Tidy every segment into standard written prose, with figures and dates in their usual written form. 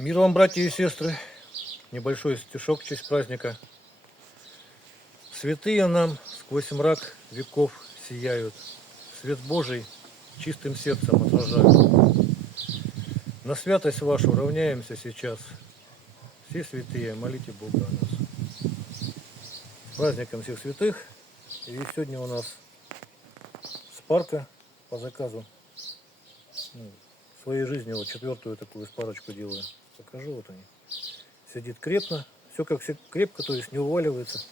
Мир вам, братья и сестры. Небольшой стишок в честь праздника. Святые нам сквозь мрак веков сияют, свет Божий чистым сердцем отражают. На святость вашу равняемся сейчас. Все святые, молите Бога о нас. С праздником всех святых. И сегодня у нас с парка по заказу. В своей жизни вот четвертую такую спарочку делаю. Покажу, вот они. Сидит крепко. Все как крепко, то есть не уваливается.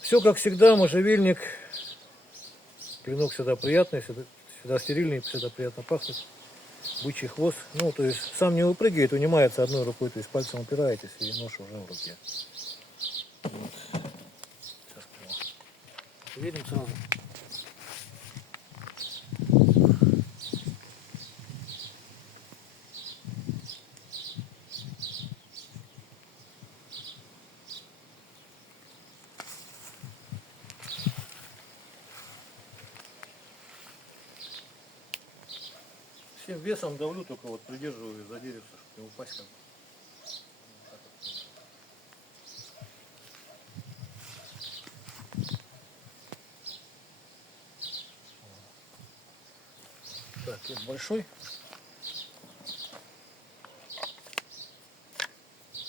Все как всегда, можжевельник. Клинок всегда приятный, всегда стерильный, всегда приятно пахнет. Бычий хвост. Ну, то есть сам не выпрыгивает, унимается одной рукой, то есть пальцем упираетесь и нож уже в руке. Вот. Сейчас видим сразу. Всем весом давлю, только вот придерживаю за деревце, чтобы не упасть как бы. Так, это большой.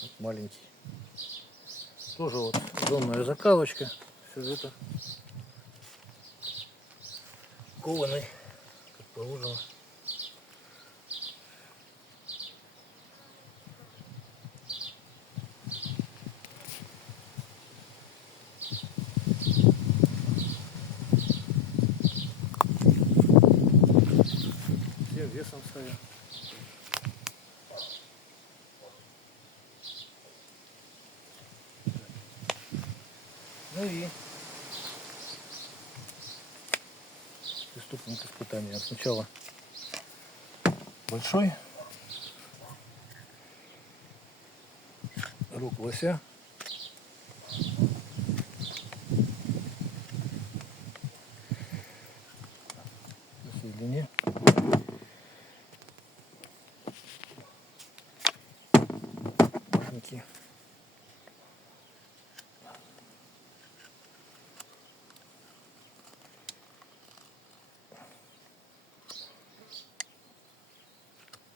Вот маленький. Тоже вот зонная закалочка. Все это кованый, как положено. Все весом ставим. Ну и приступим к испытанию. Сначала большой рук лося. На всей длине. Маленький.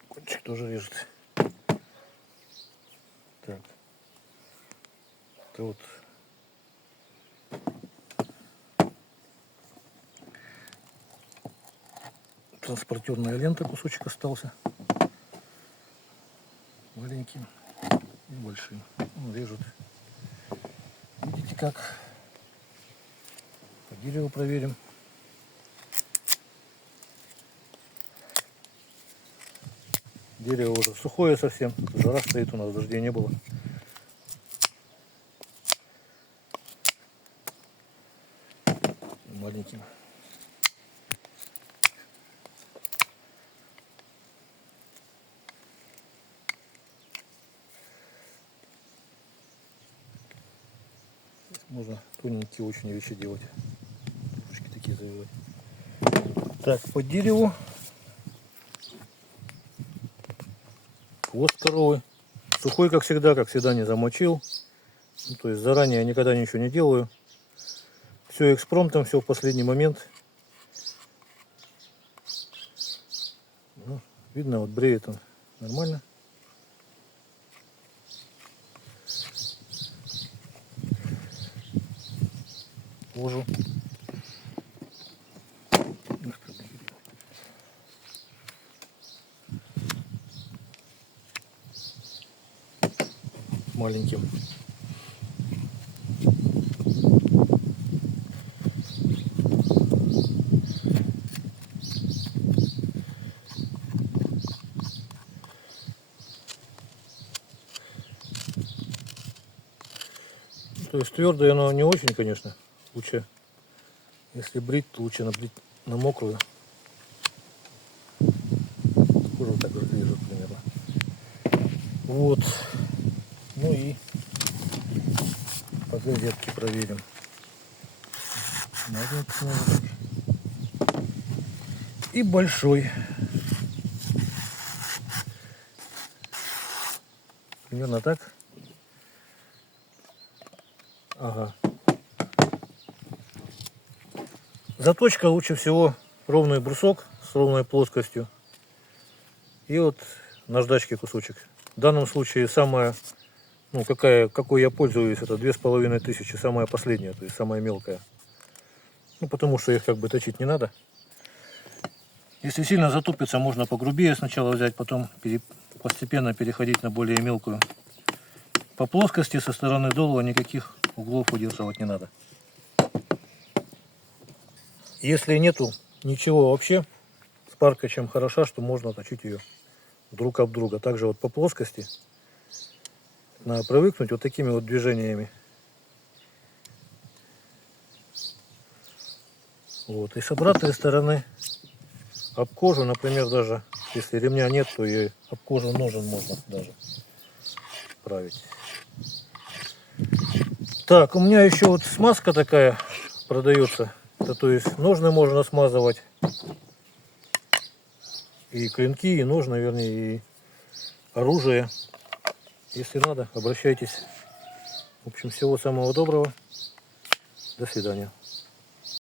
Кончик тоже режет. Так. Это вот транспортерная лента, кусочек остался. Маленький и большим. Режут. Видите как? По дереву проверим. Дерево уже сухое совсем. Жара стоит у нас, дождей не было. Маленьким. Можно тоненькие очень вещи делать. Ручки такие завивать. Так, по дереву. Хвост коровы. Сухой, как всегда не замочил. Ну, то есть заранее я никогда ничего не делаю. Все экспромтом, все в последний момент. Ну, видно, вот бреет он нормально. Кожу. Маленьким. То есть твердое оно не очень, конечно. Лучше, если брить, то лучше набрить на мокрую. Кожу так вот режет примерно. Вот. Ну и по газетке проверим. Маленький. И большой. Примерно так. Ага. Заточка лучше всего ровный брусок с ровной плоскостью. И вот наждачки кусочек. В данном случае самая, ну какой я пользуюсь, это 2500, самая последняя, то есть самая мелкая. Ну потому что их как бы точить не надо. Если сильно затупится, можно погрубее сначала взять, потом постепенно переходить на более мелкую. По плоскости со стороны долова никаких углов удерживать не надо. Если нету ничего вообще, спарка чем хороша, что можно точить ее друг об друга. Также вот по плоскости надо привыкнуть вот такими вот движениями. Вот. И с обратной стороны об кожу, например, даже если ремня нет, то и об кожу ножен можно даже править. Так, у меня еще вот смазка такая продается. Это, то есть ножны можно смазывать. И клинки, и ножны, вернее, и оружие. Если надо, обращайтесь. В общем, всего самого доброго. До свидания.